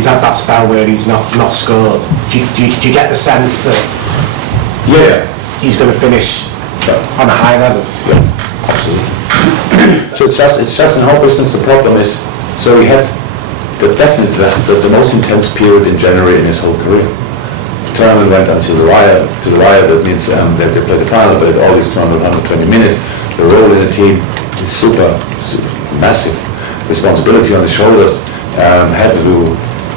he's had that spell where he's not scored. Do you get the sense that he's going to finish on a high level? Yeah, absolutely. So it's just in our business. The problem is, so we had definitely the most intense period in January in his whole career. The tournament went until the wire. That means they played the final, but all these tournament 120 minutes. The role in the team is super massive responsibility on his shoulders. Had to do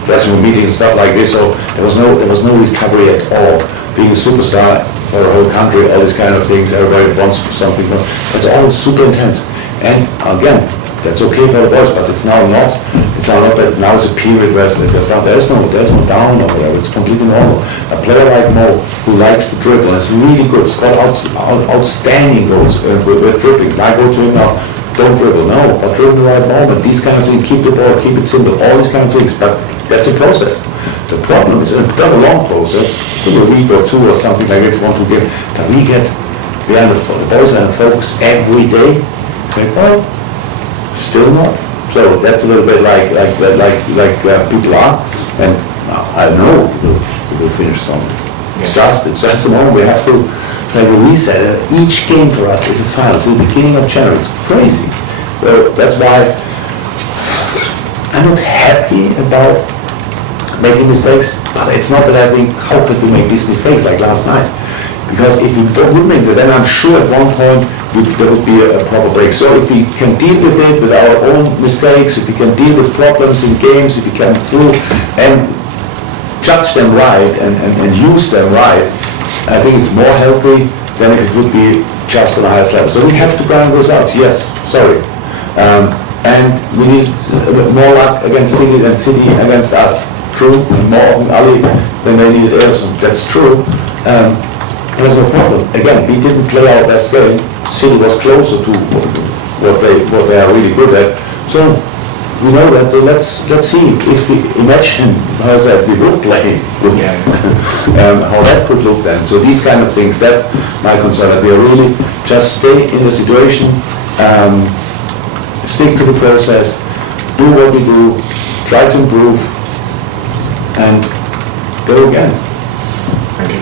dressing room meetings and stuff like this. So there was no recovery at all. Being a superstar for a whole country, all these kind of things. Everybody wants something. It's all super intense. And again, that's okay for the boys, but it's now not. It's now not that now is a period where there's no down or whatever. It's completely normal. A player like Mo, who likes to dribble, and is really good, scored outstanding goals with dribblings. I go to him now, don't dribble, no, but dribble the right moment. These kind of things, keep the ball, keep it simple, all these kind of things. But that's a process. The problem is, it's not a long process, a week or two or something like that. Want to get, but the boys are in focus every day. Well, still not. So that's a little bit like people are, and I know we'll finish strong. It's just the moment we have to make a reset. Each game for us is a final. It's the beginning of January. It's crazy. So that's why I'm not happy about making mistakes, but it's not that I think, how could we make these mistakes like last night? Because if we would make it, then I'm sure at one point there would be a proper break. So if we can deal with it with our own mistakes, if we can deal with problems in games, if we can through and judge them right and use them right, I think it's more healthy than if it would be just on the highest level. So we have to grind results, yes, sorry. And we need more luck against City than City against us. True, more often Ali than they needed Ederson. That's true. There's no problem. Again, we didn't play our best game. City was closer to what they are really good at. So we know that. Let's see if we imagine how that we will play, how that could look then. So these kind of things. That's my concern. That we are really just stay in the situation, stick to the process, do what we do, try to improve, and go again. Thank you.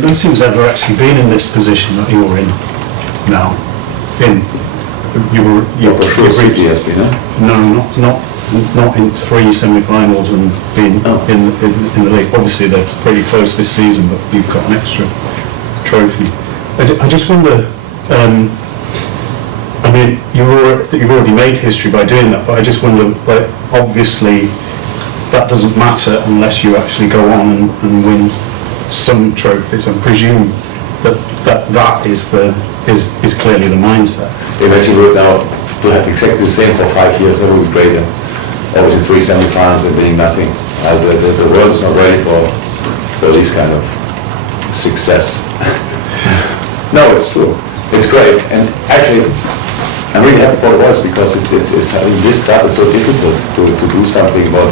No team's ever actually been in this position that you're in now. You've for sure City has been, No, not in 3 semi-finals and being in the league. Obviously they're pretty close this season, but you've got an extra trophy. I just wonder. I mean, you've already made history by doing that, but I just wonder. Like, obviously, that doesn't matter unless you actually go on and win some trophies. I presume that is clearly the mindset. Imagine we're now to have exactly the same for 5 years. That would be great. Obviously 3 semi-finals and winning nothing. The world is not ready for this kind of success. No, it's true. It's great, and actually, I'm really happy for the boys because it's in this club it's so difficult to do something what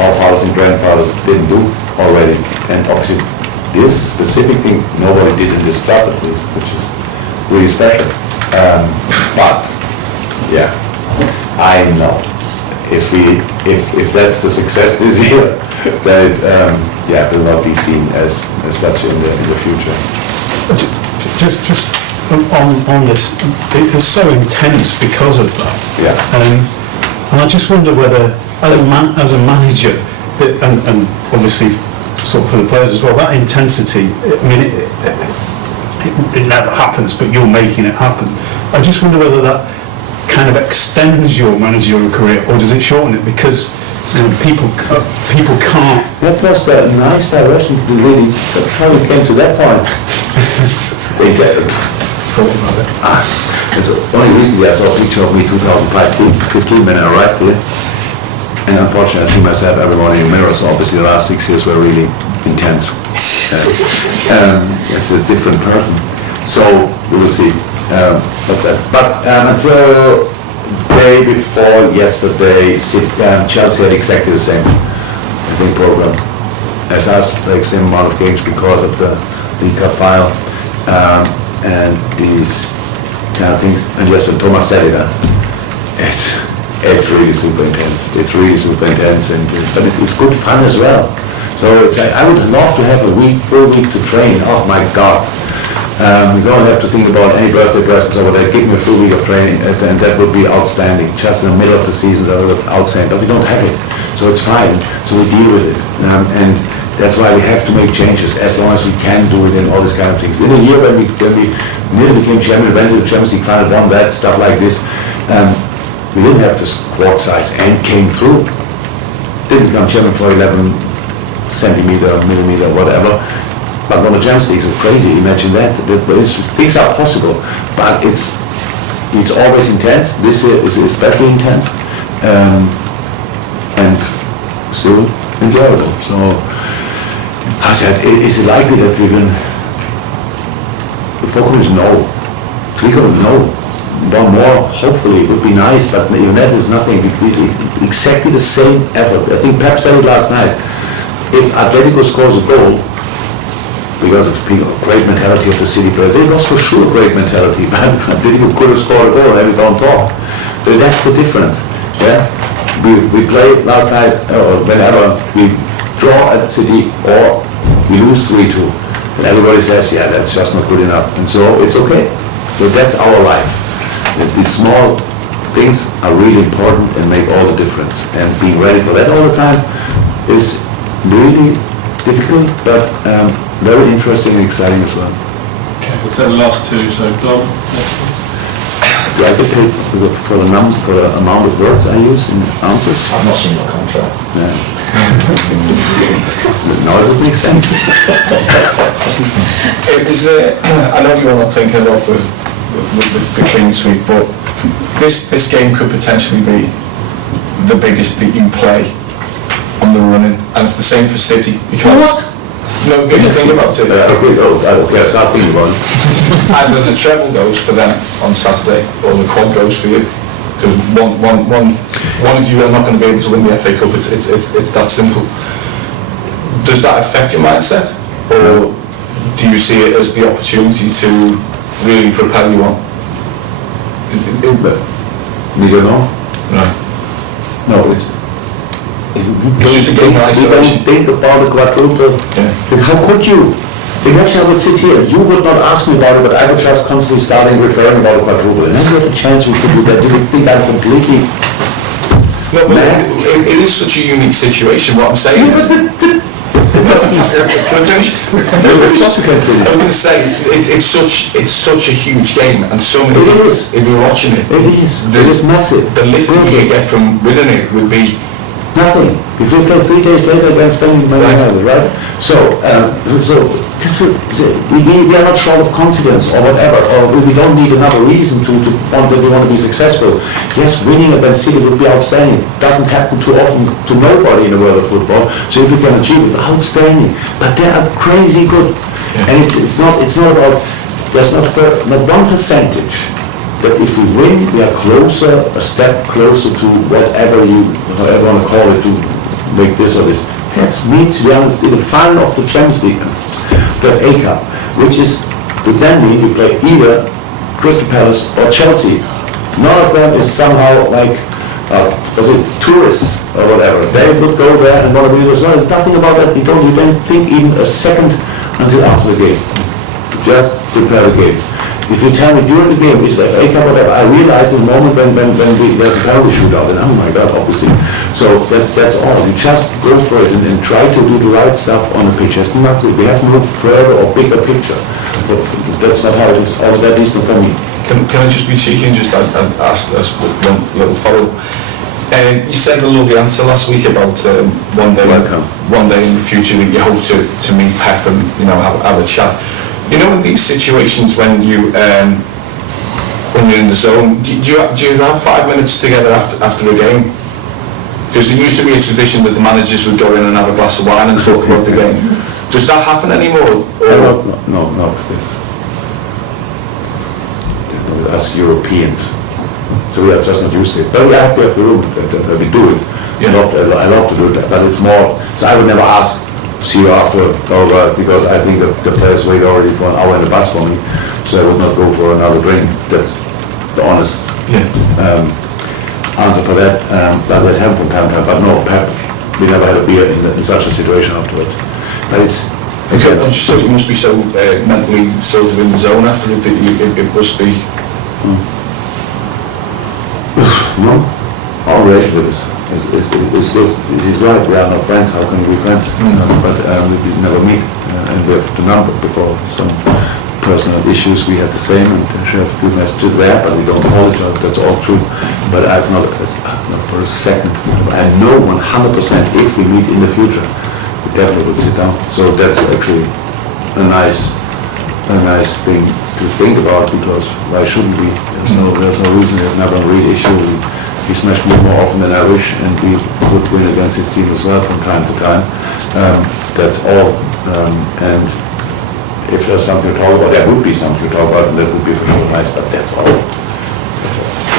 our fathers and grandfathers didn't do already, and obviously this specific thing nobody did in this club at least, which is really special. But yeah, I know if that's the success this year, that it will not be seen as such in the future. Just on this, it's so intense because of that. Yeah. And I just wonder whether, as a manager, and obviously sort of for the players as well, that intensity. I mean, it never happens, but you're making it happen. I just wonder whether that kind of extends your managerial career, or does it shorten it? Because people can't. That was a nice direction to really. That's how we came to that point. Thought about it. Only recently I saw a picture of me 2015 when I arrived here, and unfortunately I see myself every morning in the mirror. So obviously the last 6 years were really intense. It's a different person. So we will see. What's that? But until day before yesterday, Chelsea had exactly the same, I think, program as us, like same amount of games because of the League Cup final. And these kind of things, and yes, and Thomas said it, It's really super intense. It's really super intense, but it's good fun as well. So I would love to have a full week to train. Oh my God. You don't have to think about any birthday presents or whatever. Give me a full week of training, and that would be outstanding. Just in the middle of the season, that would be outstanding. But we don't have it, so it's fine. So we deal with it, and that's why we have to make changes as long as we can do it and all these kind of things. In a year when we nearly became champion, went to the Champions League final, won that, stuff like this, we didn't have the squad size and came through. Didn't become champion for 11 centimeter, millimeter, whatever. But on the Champions League, it's crazy. Imagine that. Things are possible, but it's always intense. This year is especially intense, and still enjoyable. So, I said, is it likely that we will? The focus is no. We could no. One more, hopefully, would be nice, but even that is nothing. Exactly the same effort. I think Pep said it last night. If Atletico scores a goal, because of great mentality of the city players, it was for sure great mentality, but Atletico could have scored a goal and we don't talk. But that's the difference. Yeah, we played last night, or whenever we draw at City or we lose 3-2, and everybody says, yeah, that's just not good enough, and so it's okay. So that's our life. These small things are really important and make all the difference. And being ready for that all the time is really difficult, but very interesting and exciting as well. Okay, we'll take the last two. So, Dom, next please. Do I get paid for the amount of words I use in answers? I've not seen your contract. Yeah. Now does it make sense? I know you're not thinking about the clean sweep, but this game could potentially be the biggest that you play on the running, and it's the same for City because no, if you think about it, Okay, so I'll think about it. either the treble goes for them on Saturday or the quad goes for you, because one of you are not going to be able to win the FA Cup. It's that simple. Does that affect your mindset, or do you see it as the opportunity to really propel you on? You don't know? No, it's just a game of isolation. Think about the quadruple. Yeah. How could you? Imagine I would sit here, you would not ask me about it, but I would just constantly starting referring about the quadruple. And then we have a chance we could do that. Do you think I'm completely No, but it is such a unique situation. What I'm saying is, can I finish? I was going to say it's such a huge game, and so many people, if you're watching it, it is massive. The lift that you get from winning it would be nothing. If we play 3 days later against Spain, right? So we are not short of confidence or whatever, or we don't need another reason to want that we want to be successful. Yes, winning against City would be outstanding. Doesn't happen too often to nobody in the world of football. So if we can achieve it, outstanding. But they are crazy good, and it's not about. There's not one percentage that if we win, we are closer, a step closer to however you want to call it, to make this or this. That means we are in the final of the Champions League, the FA Cup, which is, would then mean we play either Crystal Palace or Chelsea. None of them is somehow like, tourists or whatever. They would go there and want to be as well. There's nothing about that. You don't think even a second until after the game. Just prepare the game. If you tell me during the game, is the FA Cup or whatever, I realize in the moment when there's a penalty shootout, and oh my God, obviously. So that's all. You just go for it and try to do the right stuff on the pitch. It's not, we have no further or bigger picture. That's not how it is, or that is not for me. Can I just be cheeky and just ask us one little follow? You said a lovely answer last week about one day in the future that you hope to meet Pep and have a chat. You know, in these situations when you're in the zone, do you have 5 minutes together after a game? Because there used to be a tradition that the managers would go in and have a glass of wine and talk about the game. Does that happen anymore? No. Us Europeans, so we are just not used to it. But we have to have the room that we do it. Yeah. I love to do that, but it's more. So I would never ask. See you after over, because I think the players wait already for an hour in the bus for me, so I would not go for another drink. That's the honest. Yeah. answer for that. But that happened from time to time. But no, Pep, we never had a beer in such a situation afterwards. But it's. Okay, I just thought you must be so mentally sort of in the zone after it that it must be. No, our relationship is good. He's right, we are not friends, how can we be friends? But we never meet, and we have the number before some personal issues, we have the same, and share a few messages there, but we don't call each other, that's all true. But I've not for a second, I know 100% if we meet in the future, we definitely would sit down. So that's actually a nice thing to think about, because why shouldn't we? There's no reason. We have never a real issue. We smash more often than I wish, and we would win against his team as well from time to time. That's all. And if there's something to talk about, there would be something to talk about, and that would be for sure nice. But that's all.